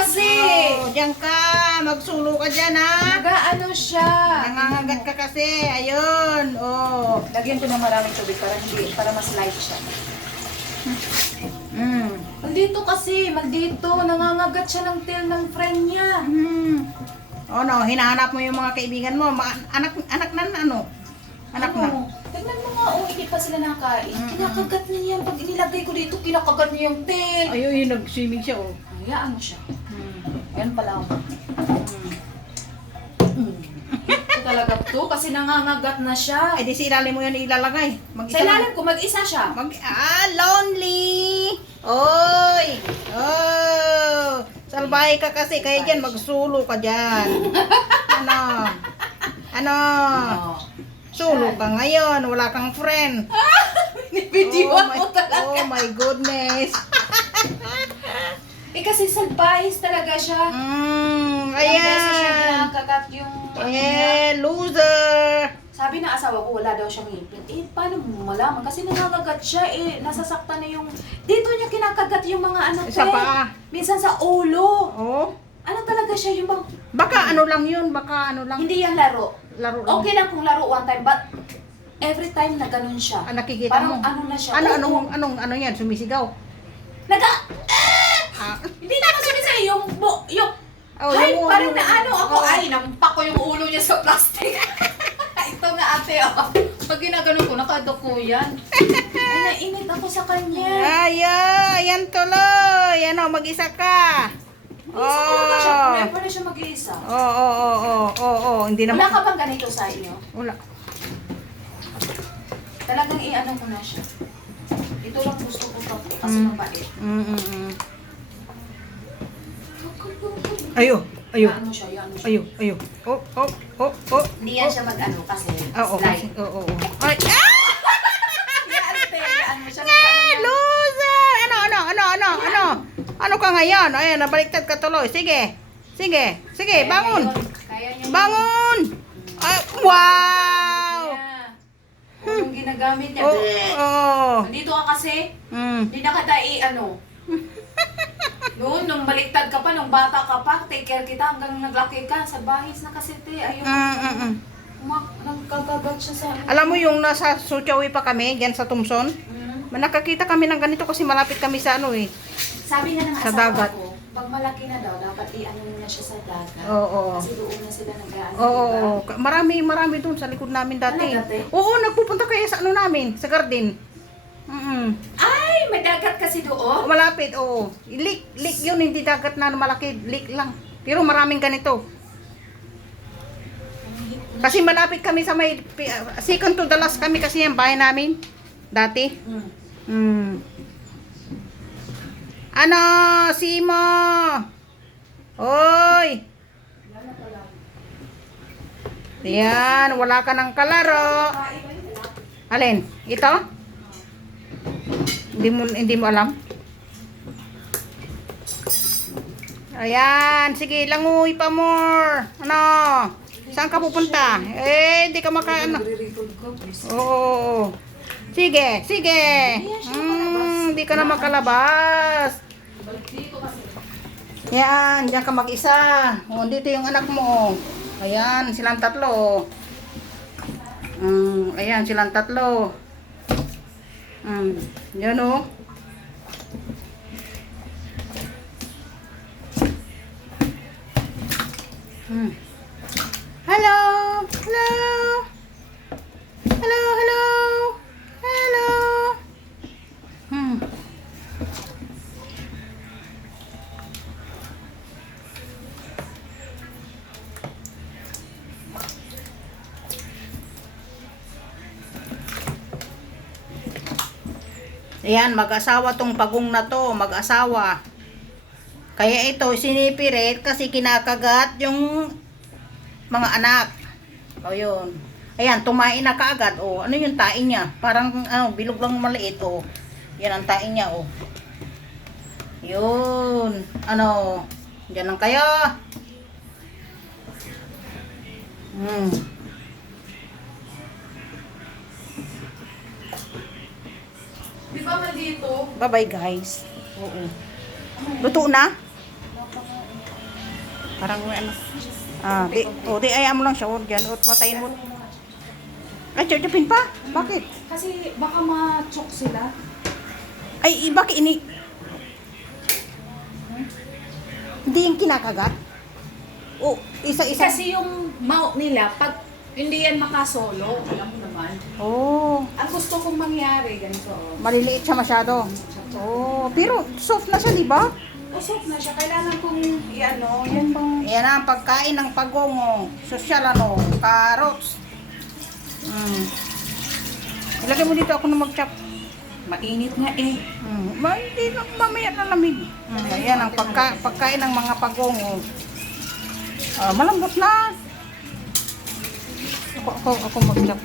kasi. Diyan ka. Magsulo ka dyan, ha? Nag-ano siya. Nangangagat ka kasi. Ayun. Oh. Lagyan ko ng maraming tubig para mas light siya. Maldito kasi, maldito. Nangangagat siya ng tail ng friend niya. Oh no, hinahanap mo yung mga kaibigan mo. Anak na ano? Anak na. Tignan mo nga, hindi pa sila nakain. Kinakagat niya yan. Pag inilagay ko dito, kinakagat niya yung tail. Ayun, yung nag-swimming siya, oh. Hayaan mo siya. Ayan pala ako. Ito talaga to, kasi nangangagat na siya. Eh di sa ilalim mo yan ilalagay. Sa ilalim ko, mag-isa siya. Lonely! Oy! Oh! Salbahe ka kasi, kaya dyan, magsulo ka dyan. Ano? Sulo ka ngayon, wala kang friend. Binibidyoan mo talaga. Oh my goodness. Kasi salbahis talaga siya. Ilang beses siya Ayan. kinakagat yung... Loser. Sabi ng asawa ko, wala daw siyang ngipin. Paano mo malaman? Kasi nangangagat siya nasasaktan na yung... Dito niya kinakagat yung mga ano Sa paa. Minsan sa ulo. Oh. Ano talaga siya yung bang... Baka ano lang yun, baka ano lang. Hindi yan laro. Laro lang. Okay lang kung laro one time, but every time na ganun siya. Nakikita Parang mo. ano na siya. Ano yan, sumisigaw. Hindi na kasi minsan yung Yung parang naano ako. Nampak ko yung ulo niya sa plastic. Ito nga ate, Pag ginaganon ko, nakaduko yan. Nainit ako sa kanya. Ayan tuloy. Ano, mag-isa ka. Isa talaga siya. Pwede siya mag-iisa. Oo. Hindi naman. Wala ka bang ganito sa inyo? Wala. Talagang i-ano ko na siya. Ito lang gusto ko kasi mabait. Ayo. Iaan mo siya. Ayo. Oh. Hindi yan siya mag-ano kasi slide. Oo. Ay! Iaan mo siya. Loser! Ano ka ngayon? Ayan, nabaliktad ka tuloy. Sige, bangun! Bangun! Wow! Yung ginagamit niya. Nandito ka kasi, hindi na kita Noon, nung baliktad ka pa, nung bata ka pa, take care kita hanggang naglaki ka. Sa bahis na kasi, ayaw nagkagagat siya sa... Alam mo yung nasa Suchawi pa kami, dyan sa Tumson? Nakakita kami ng ganito kasi malapit kami sa Sabi nga ng sa asawa dagat. ko, pag malaki na daw, dapat i-ano na siya sa dagat. Oo. Kasi doon na sila nag-ano. Oo. Marami doon sa likod namin dati. Dati? Oo, nagpupunta kaya sa namin, sa garden. Ay, may dagat kasi doon? Malapit, oo. Lake yun, hindi dagat na malaki. Lake lang. Pero maraming ganito. Kasi malapit kami sa may... Second to the last kami kasi yung bahay namin. Dati. Ano, Simo? Hoy! Yan, wala ka ng kalaro. Alin? Ito? Hindi mo alam? Ayan, sige, langoy pa more. Ano? Saan ka pupunta? Hindi ka makaano. Oo. Sige. Hindi ka na makalabas. Yan, diyan ka mag-isa. Dito yung anak mo. Ayan, silang tatlo. Ayan, silang tatlo. Yan o. Hello. Ayan, mag-asawa tong pagong na to, mag-asawa. Kaya ito, sinipirit kasi kinakagat yung mga anak. O yun. Ayan, tumain na kaagad. O, ano yung tain niya? Parang, bilog lang maliit. O, yan ang tain niya. O. Yun. Diyan lang kayo. Di ba maldito? Bye-bye guys. Oo. Luto na? Parang may ano. Di ayaw mo lang siya. Huwag yan. Patayin mo. Ay, chupin pa? Bakit? Kasi baka ma-choke sila. Ay, bakit ini... Hindi yung kinakagat? O, isa-isa. Kasi yung mouth nila, pag hindi yan makasolo, alam mo naman. Oh, Ang gusto kong mangyari, ganito. maliliit siya masyado. Oh, pero soft na siya, di ba? Usok na siya. Kailangan kong i-ano, yan bang... Yan ang pagkain ng pagongo. Social ano, carrots. Ilagay mo dito ako na mag-chop. Mainit nga eh. Hindi na mamaya na lamig. Ayan ang pagkain ng mga pagongo. Malambot na. Ako mag-chop.